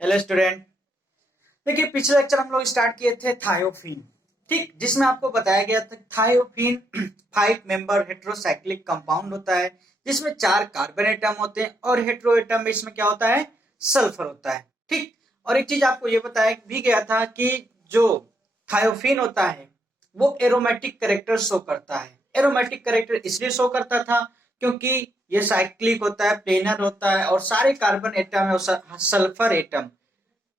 Hello student. देखिए पिछले lecture हम लोग स्टार्ट किए थे थायोफीन, ठीक, जिसमें आपको बताया गया था थायोफीन 5 मेंबर हेट्रोसाइक्लिक कंपाउंड होता है जिसमें 4 कार्बन एटम होते हैं और हेट्रो एटम में इसमें क्या होता है, सल्फर होता है। ठीक, और एक चीज आपको ये बताया भी गया था कि जो थायोफीन होता है वो एरोमेटिक कैरेक्टर शो करता है। एरोमेटिक कैरेक्टर इसलिए शो करता था क्योंकि ये साइक्लिक होता है, प्लेनर होता है और सारे कार्बन एटम है सल्फर एटम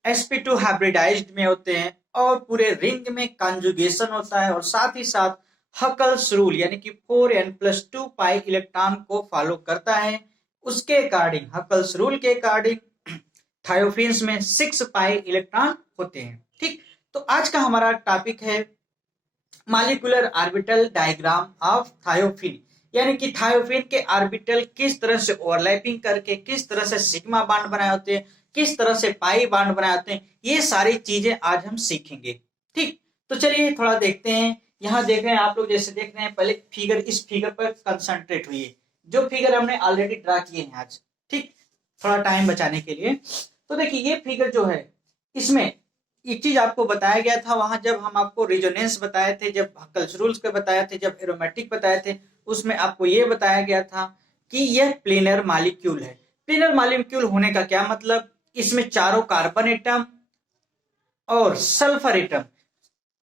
sp2 हाइब्रिडाइज्ड में होते हैं और पूरे रिंग में कंजुगेशन होता है और साथ ही साथ हकल्स रूल यानी कि 4n+2 पाई इलेक्ट्रॉन को फॉलो करता है। उसके अकॉर्डिंग हकल्स रूल के अकॉर्डिंग थायोफिन्स में 6 पाई इलेक्ट्रॉन होते हैं। ठीक, तो आज का हमारा टॉपिक है molecular orbital diagram of thiophene, यानी कि थायोफिन के ऑर्बिटल किस तरह से ओवरलैपिंग करके किस तरह से सिग्मा बॉन्ड बनाए होते हैं, किस तरह से पाई बॉन्ड बनाए होते हैं, ये सारी चीजें आज हम सीखेंगे। ठीक, तो चलिए थोड़ा देखते हैं। यहाँ देख रहे हैं आप लोग, जैसे देख रहे हैं पहले फिगर, इस फिगर पर कंसंट्रेट हुई, जो फिगर हमने ऑलरेडी ड्रा किए हैं आज। ठीक, थोड़ा टाइम बचाने के लिए। तो देखिए ये फिगर जो है इसमें एक चीज आपको बताया गया था वहां, जब हम आपको रिजोनेंस बताए थे, जब कल्चरल्स के बताए थे, जब एरोमेटिक बताए थे, उसमें आपको ये बताया गया था कि यह प्लेनर मॉलिक्यूल है। प्लेनर मॉलिक्यूल होने का क्या मतलब, इसमें चारों कार्बन एटम और sulphur atom,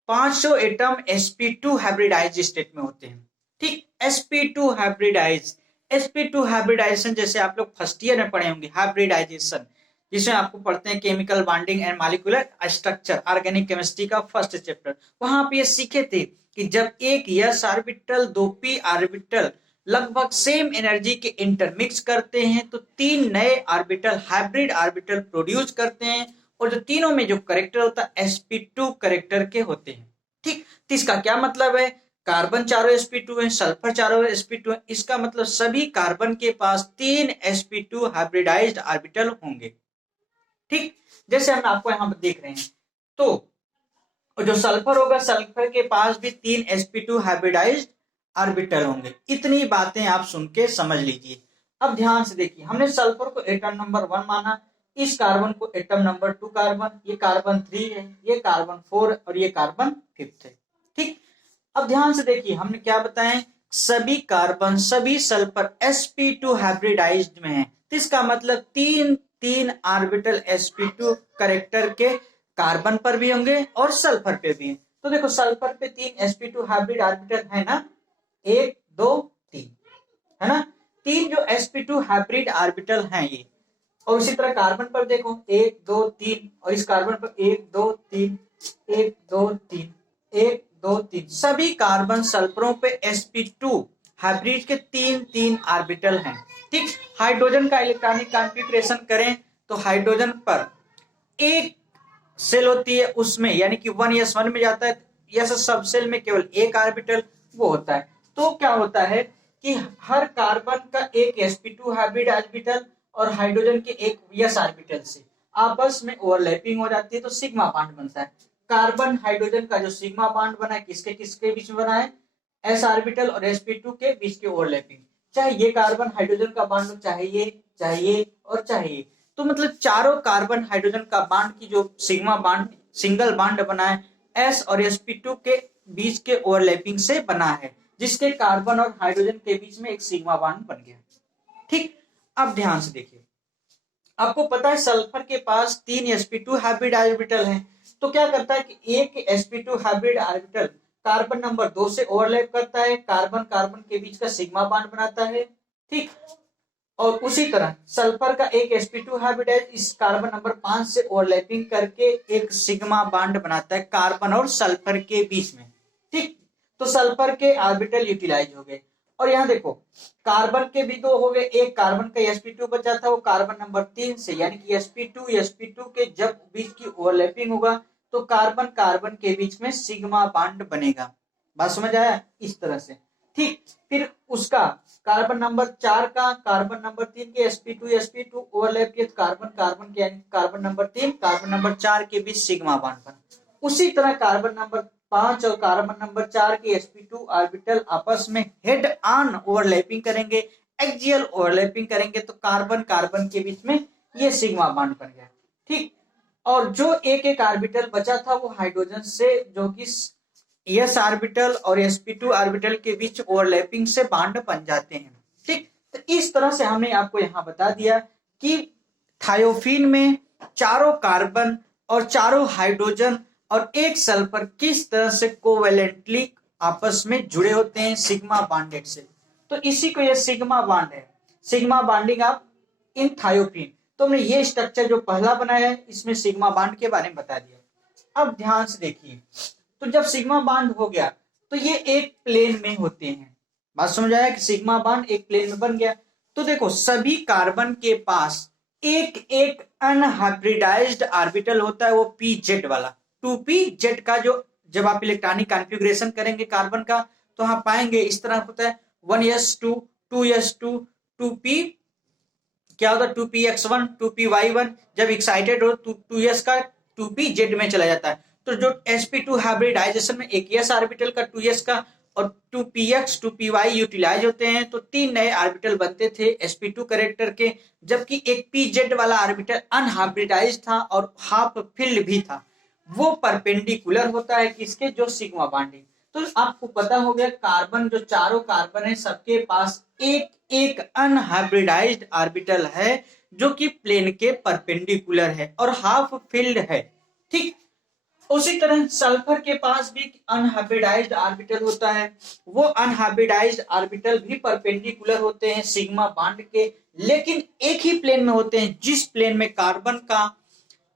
500 atom sp2 hybridise state में होते हैं। ठीक, sp2 हाइब्रिडाइज, sp2 हाइब्रिडाइजेशन जैसे आप लोग फर्स्ट ईयर में पढ़े होंगे, हाइब्रिडाइजेशन जिसमें आपको पढ़ते हैं chemical bonding and molecular structure, organic chemistry का फर्स्ट चैप्टर। वहां पे ये सीखे थे कि जब एक s ऑर्बिटल दो p ऑर्बिटल लगभग सेम एनर्जी के इंटरमिक्स करते हैं तो 3 नए ऑर्बिटल हाइब्रिड ऑर्बिटल प्रोड्यूस करते हैं और जो तीनों में जो करेक्टर होता है sp2 करेक्टर के होते हैं। ठीक, तो इसका क्या मतलब है, कार्बन चारों sp2 है, सल्फर चारों sp2 है, इसका मतलब सभी कार्बन के पास 3 sp2 हाइब्रिडाइज्ड ऑर्बिटल होंगे। ठीक, जैसे हम आपको यहाँ पर देख रहे हैं, तो जो सल्फर होगा सल्फर के पास भी 3 sp2 हाइब्रिडाइज्ड ऑर्बिटल होंगे। इतनी बातें आप सुन के समझ लीजिए। अब ध्यान से देखिए, हमने सल्फर को एटम नंबर 1 माना, इस कार्बन को एटम नंबर 2 कार्बन, ये कार्बन 3 है, ये कार्बन 4 और ये कार्बन 5 है। ठीक, अब ध्यान से देखिए हमने क्या बताया, सभी कार्बन सभी सल्फर sp2 हाइब्रिडाइज्ड में है, तो इसका मतलब 3 ऑर्बिटल sp2 करेक्टर के कार्बन पर भी होंगे और सल्फर पे भी है। तो देखो सल्फर पे 3 sp2 हाइब्रिड ऑर्बिटल है ना, 1 2 3, है ना, 3 जो sp2 हाइब्रिड ऑर्बिटल हैं ये। और उसी तरह कार्बन पर देखो 1 2 3 और इस कार्बन पर 1 2 3 1 2 3 1 2 3, सभी कार्बन सल्फरों पे sp2 हाइब्रिड के 3 ऑर्बिटल हैं। ठीक, हाइड्रोजन का इलेक्ट्रॉनिक कॉन्फ़िगरेशन करें तो हाइड्रोजन पर एक सेल होती है, उसमें यानी कि 1s1 में जाता है, यस सब सेल में केवल एक ऑर्बिटल वो होता है। तो क्या होता है कि हर कार्बन का एक sp2 हाइब्रिड ऑर्बिटल और हाइड्रोजन के एक s ऑर्बिटल से आपस में ओवरलैपिंग हो जाती है तो सिग्मा बॉन्ड बनता है। कार्बन हाइड्रोजन का जो सिग्मा बॉन्ड बना है किसके किसके बीच में बना है, s ऑर्बिटल और sp2 के बीच के ओवरलैपिंग, चाहे ये कार्बन हाइड्रोजन का बॉन्ड हो, चाहे ये और चाहे ये। तो मतलब चारों कार्बन हाइड्रोजन का बॉन्ड की जो सिग्मा बॉन्ड सिंगल बॉन्ड बना है s और sp2 के बीच के ओवरलैपिंग से बना है, जिसके कार्बन और हाइड्रोजन के बीच में एक सिग्मा बॉन्ड बन गया। ठीक, अब ध्यान से देखिए, आपको पता है सल्फर के पास 3 sp2 हाइब्रिड ऑर्बिटल हैं, तो क्या करता है कि एक sp2 hybrid orbital carbon number 2 से ओवरलैप करता है, कार्बन कार्बन के बीच का सिग्मा बॉन्ड बनाता है। ठीक, और उसी तरह सल्फर का एक sp2 हाइब्रिडाइज इस कार्बन नंबर 5 से ओवरलैपिंग करके एक सिग्मा बॉन्ड बनाता है कार्बन और सल्फर के बीच में। ठीक, तो सल्फर के ऑर्बिटल यूटिलाइज हो गए। और यहाँ देखो कार्बन के भी दो हो गए, एक कार्बन का sp2 बचा था वो कार्बन नंबर 3 से, यानी कि sp2 के जब बीच की ओवरलैपिंग होगा तो कार्बन कार्बन के बीच में सिग्मा बॉन्ड बनेगा। बात समझ आया, इस तरह से। ठीक, फिर उसका कार्बन नंबर 4 का कार्बन नंबर 3 के sp2 ओवरलैप किए, कार्बन कार्बन के यानी कार्बन नंबर 3 कार्बन नंबर 4 के बीच सिग्मा बॉन्ड बना। उसी तरह कार्बन नंबर 5 और कार्बन नंबर 4 के sp2 ऑर्बिटल आपस में हेड ऑन ओवरलैपिंग करेंगे, एक्सियल ओवरलैपिंग करेंगे तो कार्बन कार्बन के बीच में ये सिग्मा बॉन्ड बन गया। ठीक, और जो एक एक ऑर्बिटल बचा था वो हाइड्रोजन से, जो कि s ऑर्बिटल और sp2 ऑर्बिटल के बीच ओवरलैपिंग से बॉन्ड बन जाते हैं। ठीक, तो इस तरह से हमने आपको यहाँ बता दिया कि थायोफीन में चारों कार्बन और चारों हाइड्रोजन और एक सल्फर किस तरह से कोवेलेंटली आपस में जुड़े होते हैं सिग्मा बॉन्डेड से। तो इसी को ये सिग्मा बॉन्ड है, sigma bonding of in thiophene. तो हमने ये स्ट्रक्चर जो पहला बनाया है इसमें सिग्मा बॉन्ड के बारे में बता दिया। अब ध्यान से देखिए, तो जब सिग्मा बॉन्ड हो गया तो ये एक प्लेन में होते हैं। बात समझ आया कि सिग्मा बॉन्ड एक प्लेन में बन गया। तो देखो सभी कार्बन के पास एक एक अनहाइब्रिडाइज्ड ऑर्बिटल होता है, वो पी जेड वाला। 2p का जो जब आप इलेक्ट्रॉनिक कॉन्फ़िगरेशन करेंगे कार्बन का तो आप पाएंगे इस तरह होता है 1s2 2s2 2p क्या होता है 2px1 2py1। जब एक्साइटेड हो तो 2s का 2pz में चला जाता है। तो जो sp2 हाइब्रिडाइजेशन में एक s ऑर्बिटल का 2s का और 2px 2py यूटिलाइज होते हैं तो तीन नए ऑर्बिटल बनते थे sp2 कैरेक्टर के, जबकि एक pz वाला ऑर्बिटल अनहाइब्रिडाइज था और हाफ फिल्ड भी था। वो परपेंडिकुलर होता है किसके, जो सिग्मा बॉन्डिंग। तो आपको पता हो गया कार्बन, जो चारों कार्बन है सबके पास एक एक अनहाइब्रिडाइज्ड ऑर्बिटल है जो कि प्लेन के परपेंडिकुलर है और हाफ फिल्ड है। ठीक, उसी तरह सल्फर के पास भी अनहाइब्रिडाइज्ड ऑर्बिटल होता है। वो अनहाइब्रिडाइज्ड ऑर्बिटल भी परपेंडिकुलर होते हैं सिग्मा बॉन्ड के, लेकिन एक ही प्लेन में होते हैं। जिस प्लेन में कार्बन का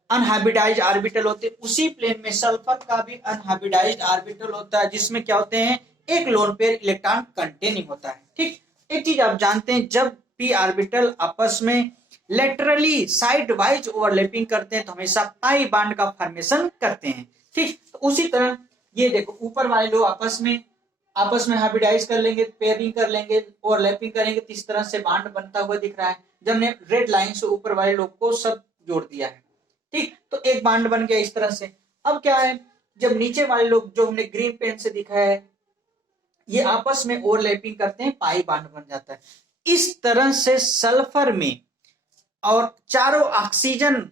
अनहाइब्रिडाइज्ड ऑर्बिटल होते हैं उसी प्लेन में सल्फर का भी अनहाइब्रिडाइज्ड ऑर्बिटल होता है, जिसमें क्या होते हैं एक लोन पेयर इलेक्ट्रॉन कंटेनिंग होता है। ठीक, एक चीज आप जानते हैं जब पी ऑर्बिटल आपस में लेटरली साइड वाइज ओवरलैपिंग करते हैं तो हमेशा पाई बॉन्ड का फॉर्मेशन करते हैं। ठीक, तो उसी तरह ये देखो ऊपर वाले लोग आपस में हाइब्रिडाइज कर लेंगे, पेयरिंग कर लेंगे, ओवरलैपिंग करेंगे तो इस तरह से बॉन्ड बनता हुआ दिख रहा है। जब हमने रेड लाइन से ऊपर वाले लोग को सब जोड़ दिया है, ठीक, तो एक बॉन्ड बन गया इस तरह से। अब क्या है, जब नीचे वाले लोग जो हमने ग्रीन पेन से दिखाया है ये आपस में ओवरलैपिंग करते हैं, पाई बॉन्ड बन जाता है। इस तरह से सल्फर में और चारों ऑक्सीजन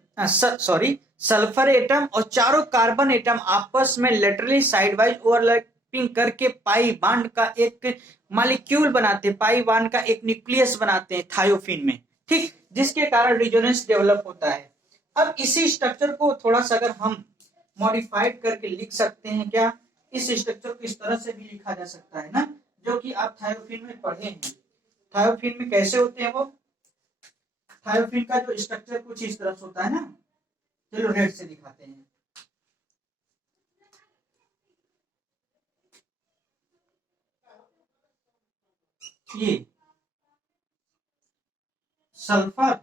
सल्फर एटम और चारों कार्बन एटम आपस में लेटरली साइड वाइज ओवरलैपिंग करके पाई बॉन्ड का एक मॉलिक्यूल बनाते हैं, पाई बॉन्ड का एक न्यूक्लियस बनाते हैं थायोफीन में। ठीक, जिसके कारण रिजोनेंस डेवलप होता है। अब इसी स्ट्रक्चर को थोड़ा सा अगर हम मॉडिफाइड करके लिख सकते हैं, क्या इस स्ट्रक्चर को इस तरह से भी लिखा जा सकता है ना, जो कि आप थायोफीन में पढ़े हैं। थायोफीन में कैसे होते हैं वो, थायोफीन का जो स्ट्रक्चर कुछ इस तरह से होता है ना। चलो रेड से दिखाते हैं। ये सल्फर,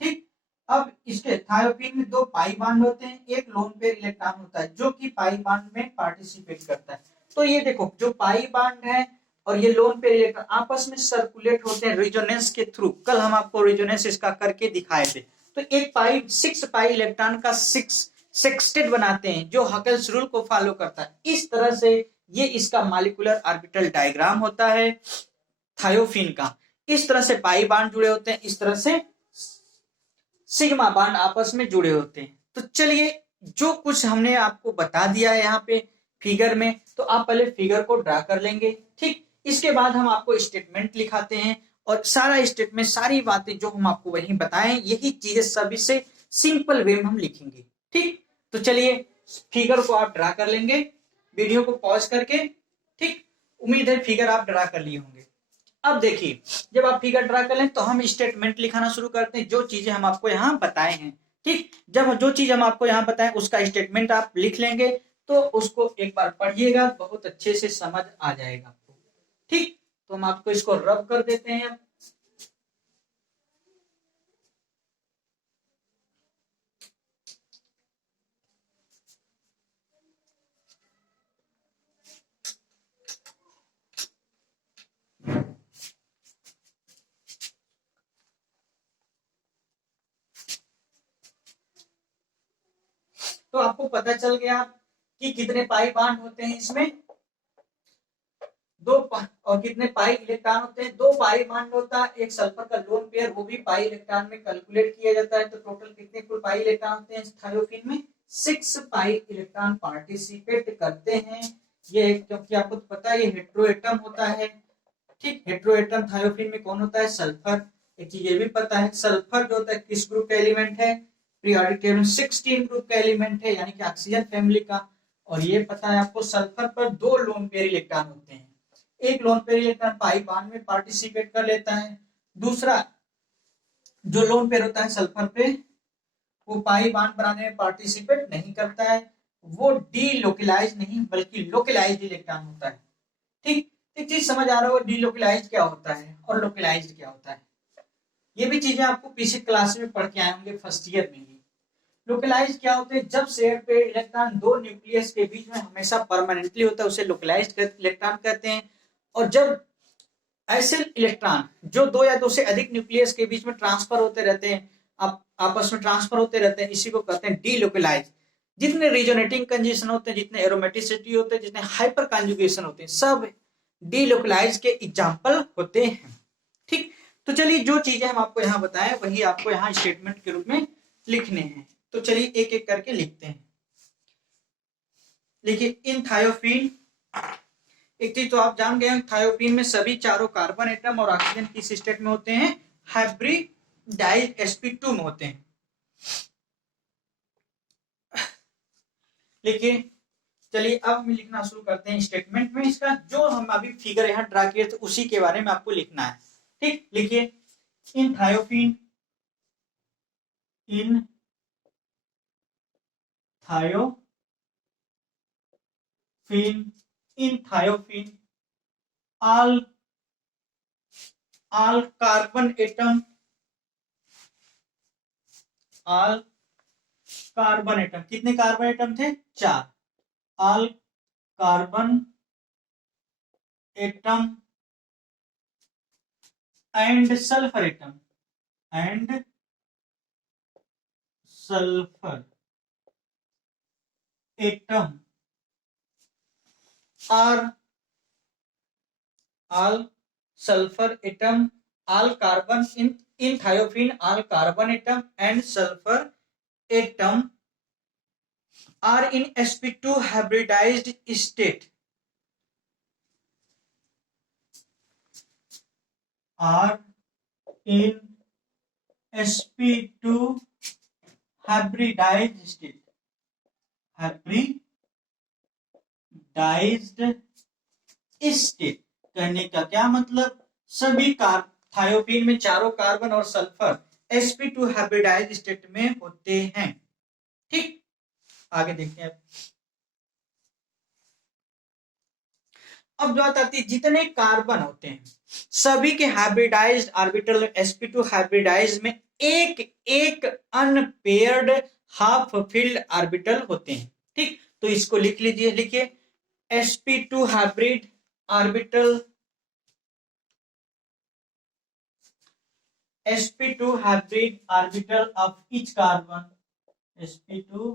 ठीक, अब इसके थायोफीन में दो पाई बॉन्ड होते हैं, एक लोन पेयर इलेक्ट्रॉन होता है जो कि पाई बॉन्ड में पार्टिसिपेट करता है। तो ये देखो जो पाई बॉन्ड है और ये लोन पेयर इलेक्ट्रॉन आपस में सर्कुलेट होते हैं रेजोनेंस के थ्रू। कल हम आपको रेजोनेंस इसका करके दिखाए थे। तो एक पाई 6 पाई इलेक्ट्रॉन का 6 सेक्सटेट बनाते हैं जो हकेल्स रूल को फॉलो करता है। इस तरह से ये इसका मॉलिक्यूलर ऑर्बिटल डायग्राम होता है थायोफीन का। इस तरह से पाई बॉन्ड जुड़े होते हैं, इस तरह से सिग्मा बॉन्ड आपस में जुड़े होते हैं। तो चलिए जो कुछ हमने आपको बता दिया है यहाँ पे फिगर में, तो आप पहले फिगर को ड्रा कर लेंगे। ठीक, इसके बाद हम आपको स्टेटमेंट लिखाते हैं और सारा स्टेटमेंट सारी बातें जो हम आपको वहीं बताएं यही चीजें सभी से सिंपल वे में हम लिखेंगे। ठीक, तो चलिए फिगर को आप ड्रा कर लेंगे वीडियो को पॉज करके। ठीक, उम्मीद है फिगर आप ड्रा कर लिए होंगे। अब देखिए जब आप फिगर ड्रा कर लें तो हम स्टेटमेंट लिखाना शुरू करते हैं, जो चीजें हम आपको यहाँ बताए हैं। ठीक, जब जो चीज हम आपको यहाँ बताएं उसका स्टेटमेंट आप लिख लेंगे तो उसको एक बार पढ़िएगा, बहुत अच्छे से समझ आ जाएगा आपको। ठीक, तो हम आपको इसको रब कर देते हैं। तो आपको पता चल गया कि कितने पाई बॉन्ड होते हैं इसमें, और कितने पाई इलेक्ट्रॉन होते हैं, 2 पाई बॉन्ड होता है, एक सल्फर का लोन पेयर, वो भी पाई इलेक्ट्रॉन में कैलकुलेट किया जाता है। तो टोटल कितने कुल पाई इलेक्ट्रॉन होते हैं थायोफीन में, 6 पाई इलेक्ट्रॉन पार्टिसिपेट करते हैं। ये क्योंकि आपको तो पता है ये हेट्रोएटम होता है, ठीक। हेट्रोएटम थायोफीन में कौन होता है, सल्फर। एक चीज ये भी पता है सल्फर जो होता है किस ग्रुप का एलिमेंट है, पीरियोडिक टेबल 16 ग्रुप का एलिमेंट है, यानी कि ऑक्सीजन फैमिली का। और ये पता है आपको सल्फर पर 2 लोन पेयर इलेक्ट्रॉन होते हैं, एक lone pair electron pi bond में पार्टिसिपेट कर लेता है, दूसरा जो लोन पेयर होता है सल्फर पे वो पाई बॉन्ड बनाने में पार्टिसिपेट नहीं करता है, वो डीलोकलाइज नहीं बल्कि लोकलाइज्ड इलेक्ट्रॉन होता है, ठीक। एक चीज समझ आ रहा हो डीलोकलाइज्ड क्या होता है और लोकलाइज्ड क्या होता है, ये भी चीजें आपको पिछले क्लास में पढ़ के आए होंगे फर्स्ट ईयर में ही। लोकलाइज क्या होते हैं, जब शेयर पे इलेक्ट्रॉन 2 न्यूक्लियस के बीच में हमेशा परमानेंटली होता है उसे लोकलाइज्ड इलेक्ट्रॉन कहते हैं। और जब ऐसे इलेक्ट्रॉन जो 2 या 2 से अधिक न्यूक्लियस के बीच में ट्रांसफर होते रहते हैं, आपस में ट्रांसफर होते रहते हैं, इसी को कहते हैं डीलोकलाइज। जितने रिजोनेटिंग कंजेशन होते हैं, जितने एरोमेटिसिटी होते हैं, जितने हाइपर कॉन्जुगेशन होते हैं, सब डीलोकलाइज के एग्जांपल होते हैं, ठीक। तो चलिए जो चीजें हम आपको यहाँ बताएं वही आपको यहाँ स्टेटमेंट के रूप में लिखने हैं। तो चलिए एक एक करके लिखते हैं। देखिए इन थायोफीन, एक चीज तो आप जान गए हैं थायोफीन में सभी चारों कार्बन एटम और ऑक्सीजन किस स्टेट में होते हैं, हाइब्रिडाइज sp2 में होते हैं। लिखिए चलिए अब हम लिखना शुरू करते हैं स्टेटमेंट में। इसका जो हम अभी फिगर यहाँ ड्रा किए थे उसी के बारे में आपको लिखना है, ठीक। लिखिए in thiophene, in thiophene, in thiophene all carbon atom, all carbon atom, कितने कार्बन एटम थे, 4, all carbon atom and sulphur atom, and sulphur atom are, all sulfur atom, all carbon in thiophenes, all carbon atom and sulfur atom are in sp2 hybridized state, are in sp2 hybridized state, hybridized state कहने का क्या मतलब, सभी thiophene में चारों carbon और sulphur sp2 hybridised state में होते हैं, ठीक। आगे देखते हैं। अब जो आती है जितने कार्बन होते हैं सभी के हाइब्रिडाइज्ड ऑर्बिटल sp2 हाइब्रिडाइज्ड में एक एक अनपेयर्ड हाफ फिल्ड ऑर्बिटल होते हैं, ठीक। तो इसको लिख लीजिए, लिखिए sp2 hybrid orbital, sp2 hybrid orbital of each carbon, sp2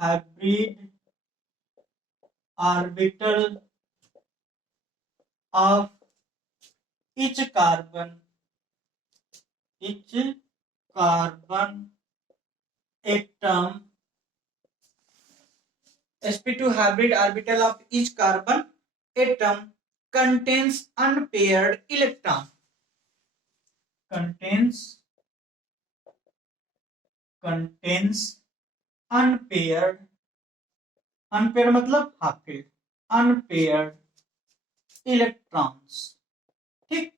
hybrid orbital of each carbon atom, sp2 hybrid orbital of each carbon atom contains unpaired electron, contains unpaired, unpaired मतलब half filled, unpaired electrons, ठीक।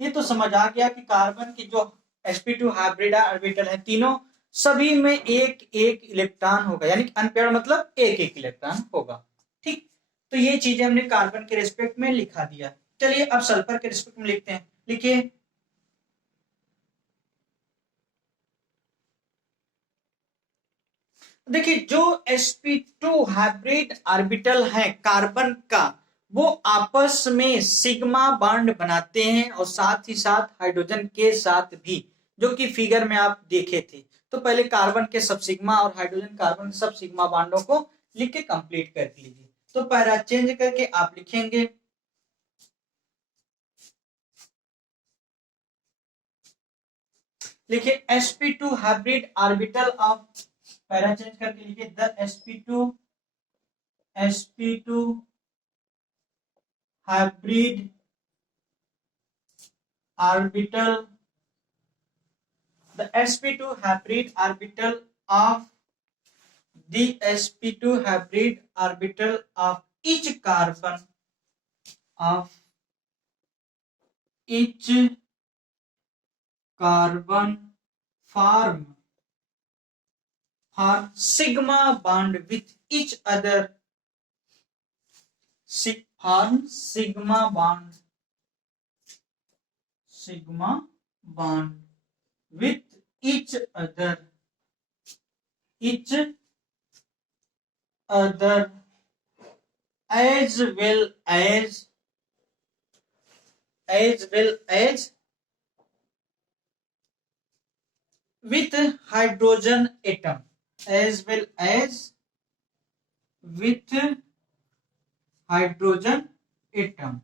ये तो समझ आ गया कि carbon की जो sp2 hybrid orbital है तीनों सभी में एक एक इलेक्ट्रॉन होगा, यानी अनपेयर्ड मतलब एक एक इलेक्ट्रॉन होगा, ठीक। तो ये चीजें हमने कार्बन के रिस्पेक्ट में लिखा दिया। चलिए अब सल्फर के रिस्पेक्ट में लिखते हैं। लिखिए देखिए जो sp2 हाइब्रिड ऑर्बिटल है कार्बन का वो आपस में सिग्मा बॉन्ड बनाते हैं और साथ ही साथ हाइड्रोजन के साथ भी, जो कि फिगर में आप देखे थे। तो पहले कार्बन के सब सिग्मा और हाइड्रोजन कार्बन सब सिग्मा बॉन्डों को लिख के कंप्लीट कर लीजिए। तो पैरा चेंज करके आप लिखेंगे लिखिए sp2 hybrid orbital of, para change करके लिखिए the sp2 hybrid orbital, the sp2 hybrid orbital of the sp2 hybrid orbital of each carbon of each carbon form sigma bond with each other, form sigma bond with each other as well as with hydrogen atom, as well as with hydrogen atom.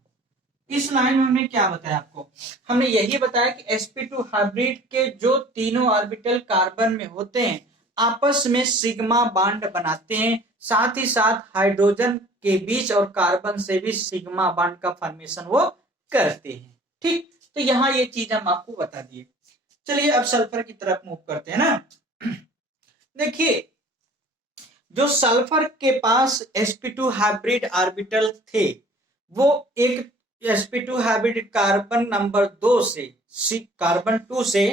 इस line में हमने क्या बताया आपको, हमने यही बताया कि sp2 हाइब्रिड के जो तीनों ऑर्बिटल कार्बन में होते हैं आपस में सिग्मा बॉन्ड बनाते हैं, साथ ही साथ हाइड्रोजन के बीच और कार्बन से भी सिग्मा बॉन्ड का फॉर्मेशन वो करते हैं। ठीक, तो यहाँ ये चीज हम आपको बता दिए। चलिए अब सल्फर की तरफ मूव करते हैं ना। देखिए जो सल्फर के पास sp2 हाइब्रिड ऑर्बिटल थे वो एक sp2 हाइब्रिड कार्बन नंबर 2 से कार्बन 2 से,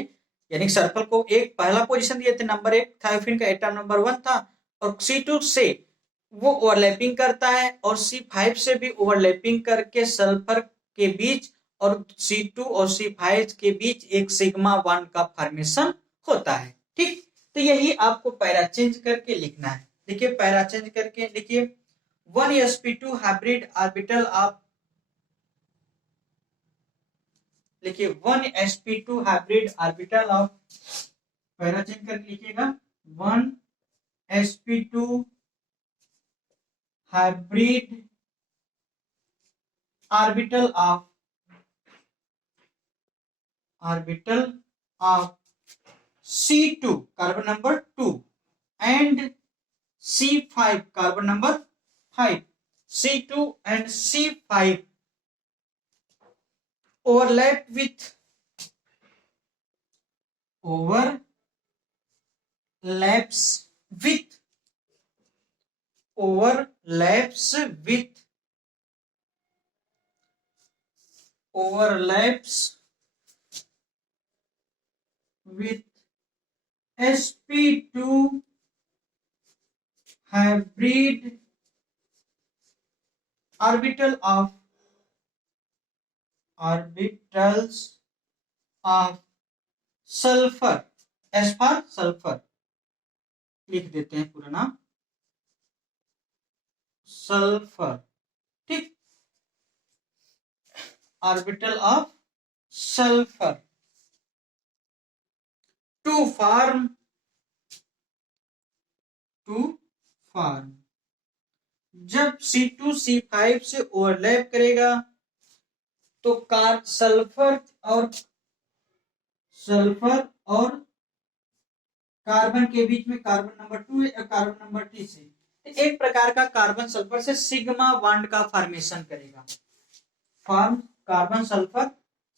यानी सल्फर को एक पहला पोजीशन दिए थे नंबर 1, थायोफिन का एटम नंबर 1 था, और C2 से वो ओवरलैपिंग करता है और C5 से भी ओवरलैपिंग करके सल्फर के बीच और C2 और C5 के बीच एक सिग्मा बॉन्ड का फॉर्मेशन होता है। ठीक, तो यही आपको पैरा चेंज करके लिखना है। देखिए पैरा चेंज करके लिखिए 1sp2 हाइब्रिड ऑर्बिटल ऑफ, लिखिए 1sp2 hybrid orbital of, para change करके लिखिएगा 1sp2 hybrid orbital of C2 carbon number 2 and C5 carbon number 5, C2 and C5 overlaps with sp2 hybrid orbitals of sulfur, S for sulfur लिख देते हैं पूरा नाम sulphur. ठीक, orbital of sulphur to form जब C2 C5 से overlap करेगा तो सल्फर और कार्बन के बीच में कार्बन नंबर 2 या कार्बन नंबर 3 से एक प्रकार का कार्बन सल्फर से सिग्मा बॉन्ड का फॉर्मेशन करेगा, कार्बन सल्फर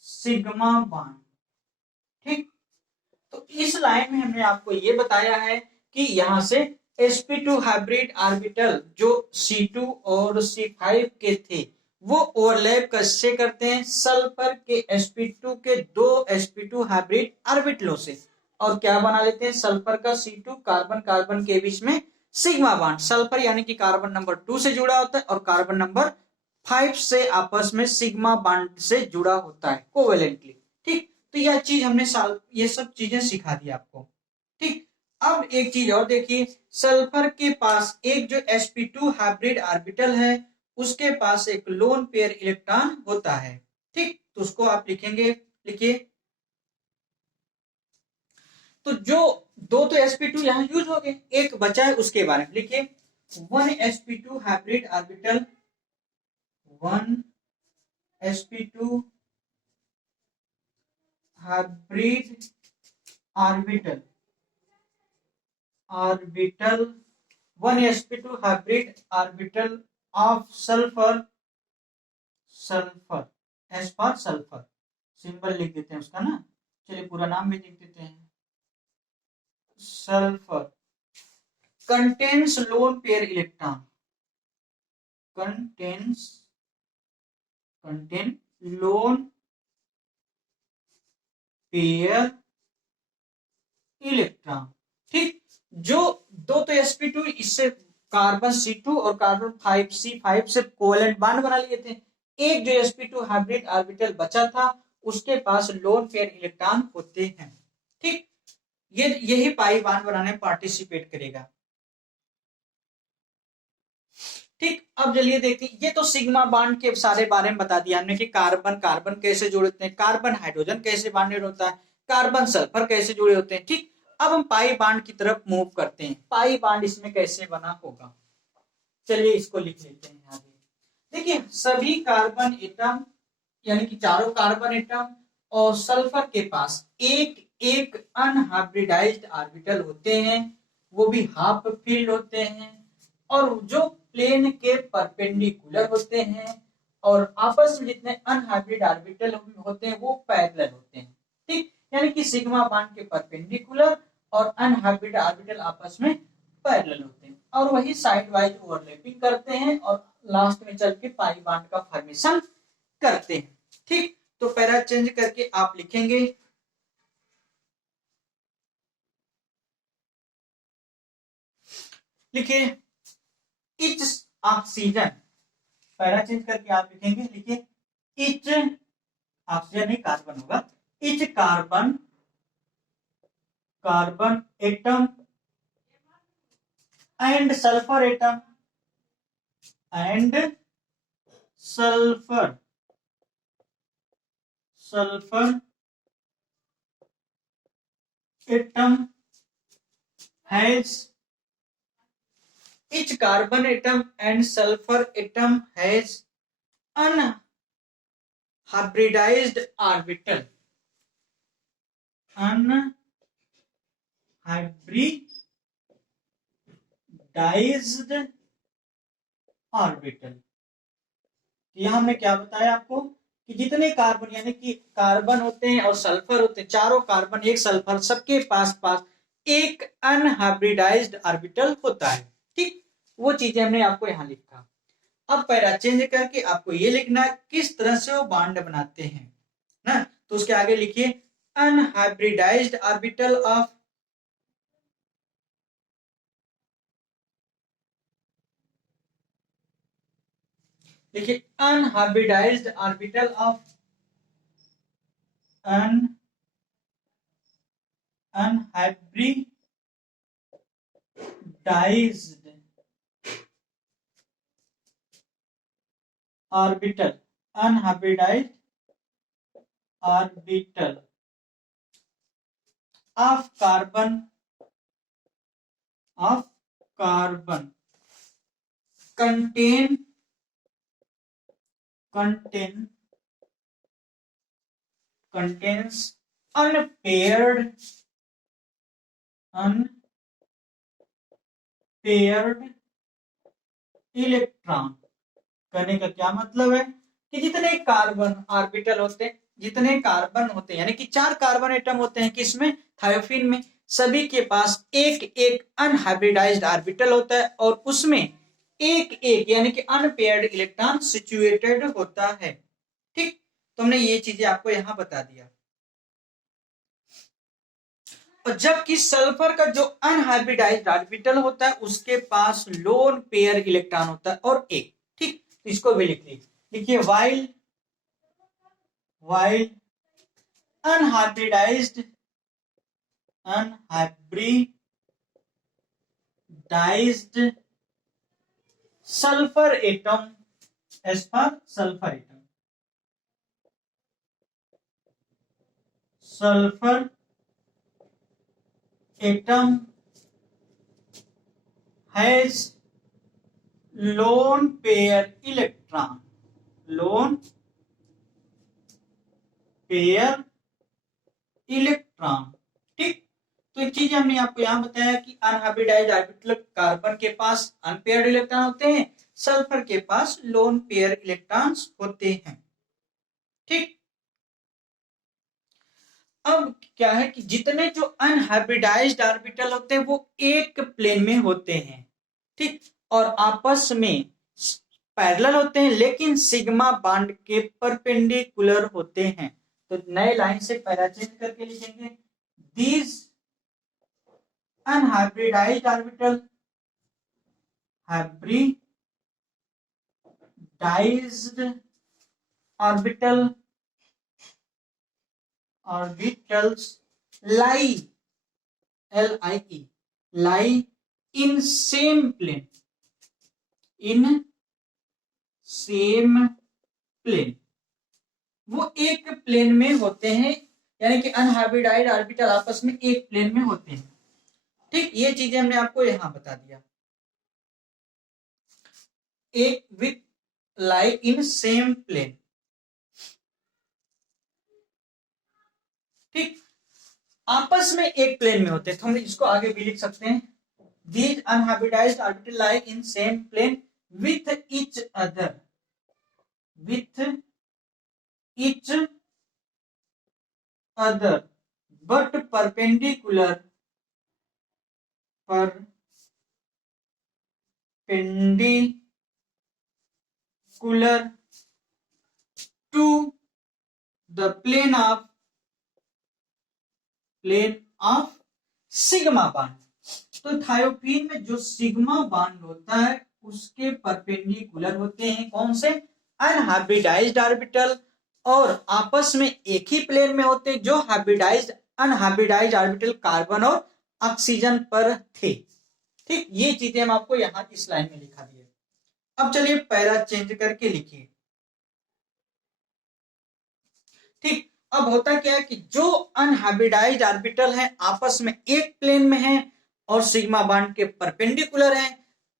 सिग्मा बॉन्ड। ठीक, तो इस लाइन में हमने आपको ये बताया है कि यहां से sp2 हाइब्रिड ऑर्बिटल जो C2 और C5 के थे वो ओवरलैप कैसे करते हैं, सल्फर के sp2 के दो sp2 हाइब्रिड ऑर्बिटलों से, और क्या बना लेते हैं सल्फर का C2 कार्बन के बीच में सिग्मा बॉन्ड, सल्फर यानी कि कार्बन नंबर 2 से जुड़ा होता है और कार्बन नंबर 5 से आपस में सिग्मा बॉन्ड से जुड़ा होता है कोवेलेंटली। ठीक, तो यह चीज हमने ये सब चीजें सिखा दी आपको। ठीक, अब एक चीज और देखिए, सल्फर के पास एक जो sp2 हाइब्रिड ऑर्बिटल है उसके पास एक लोन पेयर इलेक्ट्रॉन होता है। ठीक, तो उसको आप लिखेंगे, लिखिए तो जो दो तो sp2 यहां यूज हो गए, एक बचा है उसके बारे में लिखिए 1sp2 hybrid orbital, 1sp2 hybrid orbital, 1sp2 hybrid orbital of sulfur, S for sulphur, symbol लिख देते हैं उसका ना, चलिए पूरा नाम भी लिख देते हैं, sulphur contains lone pair electron, contain lone pair electron. ठीक, जो दो तो sp2 इससे कार्बन C2 और कार्बन 5C5 से कोवेलेंट बॉन्ड बना लिए थे, एक जो sp2 हाइब्रिड ऑर्बिटल बचा था उसके पास लोन पेयर इलेक्ट्रॉन होते हैं। ठीक, यही पाई बॉन्ड बनाने में पार्टिसिपेट करेगा। ठीक, अब चलिए देखते हैं, ये तो सिग्मा बॉन्ड के सारे बारे में बता दिया हमने कि कार्बन कार्बन कैसे जुड़े होते हैं, कार्बन हाइड्रोजन कैसे बॉन्डेड होता है, कार्बन सल्फर कैसे जुड़े होते हैं। ठीक, अब हम पाई बॉन्ड की तरफ मूव करते हैं, पाई बॉन्ड इसमें कैसे बना होगा, चलिए इसको लिख लेते हैं यहाँ पे। देखिए सभी कार्बन एटम यानी कि चारों कार्बन एटम और सल्फर के पास एक एक अनहाइब्रिडाइज्ड ऑर्बिटल होते हैं, वो भी हाफ फील्ड होते हैं, और जो प्लेन के परपेंडिकुलर होते हैं, और आपस में जितने अनहाइब्रिड ऑर्बिटल होते हैं वो पैरेलल होते हैं। ठीक, यानी कि सिग्मा बॉन्ड के परपेंडिकुलर और अनहाइब्रिड ऑर्बिटल आपस में पैरेलल होते हैं, और वही साइड वाइज ओवरलैपिंग करते हैं और लास्ट में चल के पाई बॉन्ड का फॉर्मेशन करते हैं। ठीक, तो पैरा चेंज करके आप लिखेंगे लिखिए इच ऑक्सीजन, पैरा चेंज करके आप लिखेंगे, लिखिए इच ऑक्सीजन नहीं कार्बन होगा, etch carbon atom and sulphur atom and sulphur atom has, each carbon atom and sulfur atom has unhybridized orbital, यहां हमने क्या बताया आपको कि जितने कार्बन यानी कि कार्बन होते हैं और सल्फर होते हैं, चारों कार्बन एक सल्फर, सबके पास पास एक अनहाइब्रिडाइज्ड ऑर्बिटल होता है। ठीक, वो चीजें हमने आपको यहां लिखा। अब पैरा चेंज करके आपको ये लिखना है किस तरह से वो बॉन्ड बनाते हैं ना, तो उसके आगे लिखिए अनहाइब्रिडाइज्ड ऑर्बिटल ऑफ, देखिए unhybridised orbital of unhybridised orbital, unhybridised orbital of carbon contains unpaired electron. कहने का क्या मतलब है कि जितने कार्बन ऑर्बिटल होते हैं, जितने कार्बन होते हैं यानी कि 4 कार्बन एटम होते हैं किसमें, थायोफिन में, सभी के पास एक एक अनहाइब्रिडाइज्ड ऑर्बिटल होता है और उसमें एक एक यानी कि अनपेयर्ड इलेक्ट्रॉन सिचुएटेड होता है। ठीक, तो हमने ये चीजें आपको यहां बता दिया। और जबकि सल्फर का जो अनहाइब्रिडाइज्ड ऑर्बिटल होता है उसके पास लोन पेयर इलेक्ट्रॉन होता है और एक। ठीक, तो इसको भी लिख लीजिए, लिखिए while unhybridised sulphur atom, S for sulphur atom has lone pair electron, lone pair electron. ठीक, तो एक चीज हमने आपको यहां बताया कि अनहाइब्रिडाइज्ड ऑर्बिटल कार्बन के पास अनपेयर्ड इलेक्ट्रॉन होते हैं, सल्फर के पास लोन पेयर इलेक्ट्रॉन्स होते हैं। ठीक, अब क्या है कि जितने जो अनहाइब्रिडाइज्ड ऑर्बिटल होते हैं वो एक प्लेन में होते हैं, ठीक, और आपस में पैरेलल होते हैं, लेकिन सिग्मा बॉन्ड के परपेंडिकुलर होते हैं। तो नए लाइन से पैरा चेंज करके लिखेंगे, these unhybridised orbital, hybridised orbital, orbitals lie, LIE, lie in same plane, in same plane, वो एक प्लेन में होते हैं, यानी कि अनहाइब्रिडाइज्ड ऑर्बिटल आपस में एक प्लेन में होते हैं। ठीक, ये चीजें हमने आपको यहां बता दिया, एक with lie in same plane. ठीक, आपस में एक प्लेन में होते हैं, तो हम इसको आगे भी लिख सकते हैं, these unhybridized orbital lie in same plane with each other, with each other but perpendicular to the plane of sigma bond. तो थायोफीन में जो सिग्मा बॉन्ड होता है उसके परपेंडिकुलर होते हैं कौन से, अनहाइब्रिडाइज्ड ऑर्बिटल, और आपस में एक ही प्लेन में होते हैं जो हाइब्रिडाइज्ड अनहाइब्रिडाइज्ड ऑर्बिटल कार्बन और ऑक्सीजन पर थे। ठीक, ये चीजें हम आपको यहां इस लाइन में लिखा दिए। अब चलिए पैरा चेंज करके लिखिए। ठीक, अब होता क्या है कि जो अनहाइब्रिडाइज्ड ऑर्बिटल है आपस में एक प्लेन में है और सिग्मा बॉन्ड के परपेंडिकुलर है,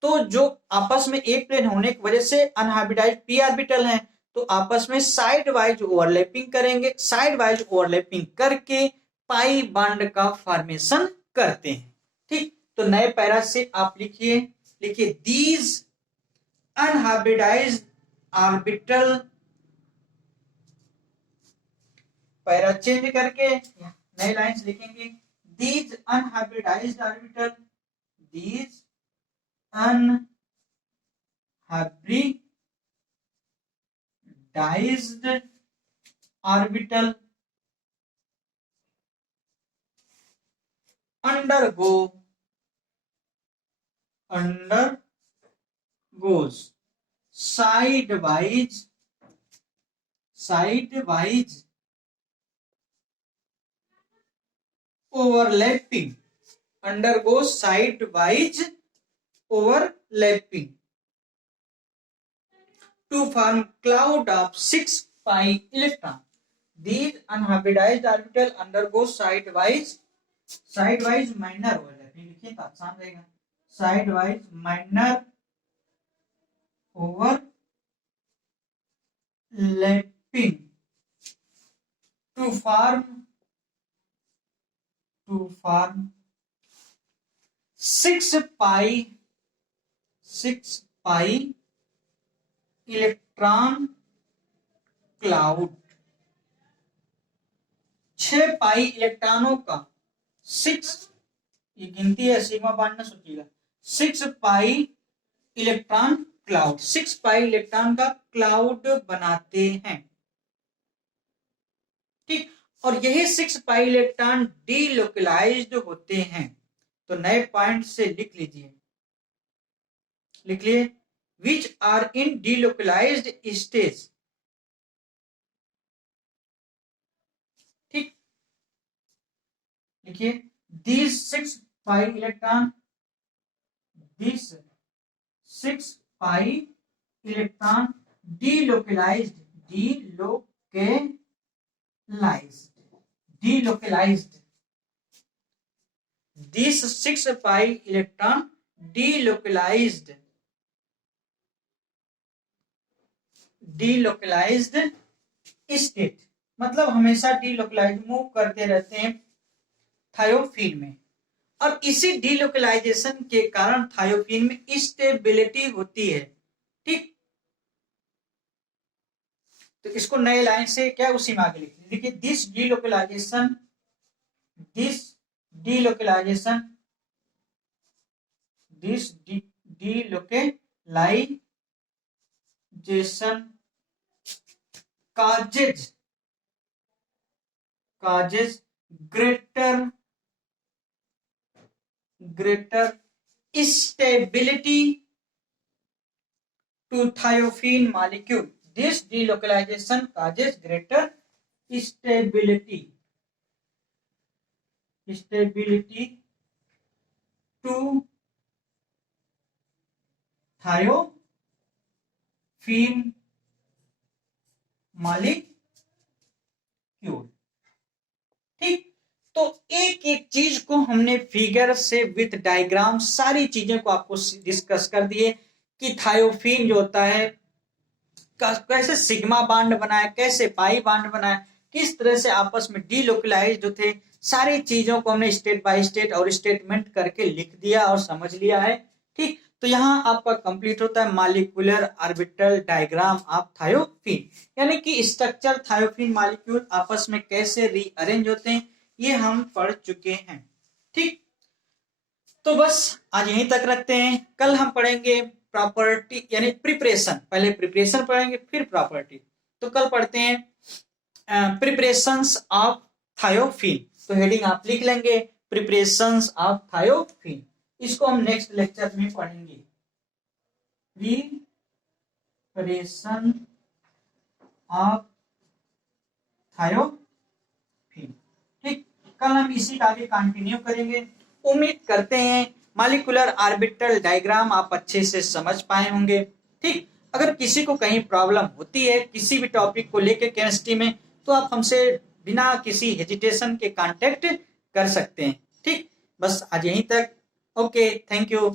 तो जो आपस में एक प्लेन होने की वजह से अनहाइब्रिडाइज्ड पी ऑर्बिटल है, तो आपस में साइड वाइज ओवरलैपिंग करेंगे, साइड वाइज ओवरलैपिंग करके पाई बॉन्ड का फॉर्मेशन करते हैं। ठीक, तो नए पैरा से आप लिखिए, these unhybridised orbital, para change करके नए लाइंस लिखेंगे, these unhybridised orbital, these unhybridised orbital undergoes sidewise overlapping, undergoes sidewise overlapping to form cloud of 6 pi electron. These unhybridized orbital undergo sidewise minor overlapping, लिखिए तो आसान रहेगा, sidewise minor overlapping to form 6 pi electron cloud, 6 पाई इलेक्ट्रॉनों का, 6 ये गिनती है, sigma bond ना सोचिएगा, 6 pi electron cloud, 6 pi electron का क्लाउड बनाते हैं। ठीक, और यही 6 पाई इलेक्ट्रॉन डीलोकलाइज्ड होते हैं। तो नए पॉइंट से लिख लीजिए, which are in delocalized stage। ठीक, लिखिए, these 6 pi electron, this 6 pi electron delocalized, this 6 pi electron delocalized delocalised state, मतलब हमेशा डीलोकलाइज मूव करते रहते हैं थायोफीन में, और इसी डीलोकलाइजेशन के कारण थायोफीन में स्टेबिलिटी होती है। ठीक, तो इसको नए लाइन से क्या उसी में आगे लिखिए, देखिए this delocalisation causes greater stability to thiophene molecule. This delocalization causes greater stability to thiophene molecule. ठीक, तो एक एक चीज को हमने फिगर से विथ डायग्राम सारी चीजें को आपको डिस्कस कर दिए कि थायोफीन जो होता है कैसे सिग्मा बांड बनाए, कैसे पाई बांड बनाए, किस तरह से आपस में डीलोकलाइज थे, सारी चीजों को हमने स्टेट बाय स्टेट और स्टेटमेंट करके लिख दिया और समझ लिया है। ठीक, तो यहाँ आपका कंप्लीट होता है molecular orbital diagram of thiophene, यानी कि स्ट्रक्चर थायोफीन मॉलिक्यूल आपस में कैसे रीअरेंज होते हैं ये हम पढ़ चुके हैं। ठीक, तो बस आज यहीं तक रखते हैं, कल हम पढ़ेंगे प्रॉपर्टी यानी प्रिपरेशन, पहले प्रिपरेशन पढ़ेंगे फिर प्रॉपर्टी। तो कल पढ़ते हैं प्रिपरेशंस ऑफ थायोफीन, तो हेडिंग आप लिख लेंगे प्रिपरेशंस ऑफ थायोफीन, इसको हम नेक्स्ट लेक्चर में पढ़ेंगे, प्रिपरेशन ऑफ थायोफीन। ठीक, कल हम इसी का आगे कंटिन्यू करेंगे। उम्मीद करते हैं मॉलिक्यूलर ऑर्बिटल डायग्राम आप अच्छे से समझ पाए होंगे। ठीक, अगर किसी को कहीं प्रॉब्लम होती है किसी भी टॉपिक को लेके केमिस्ट्री में, तो आप हमसे बिना किसी हेजिटेशन के कांटेक्ट कर सकते हैं। ठीक, बस आज यहीं तक। Okay, thank you.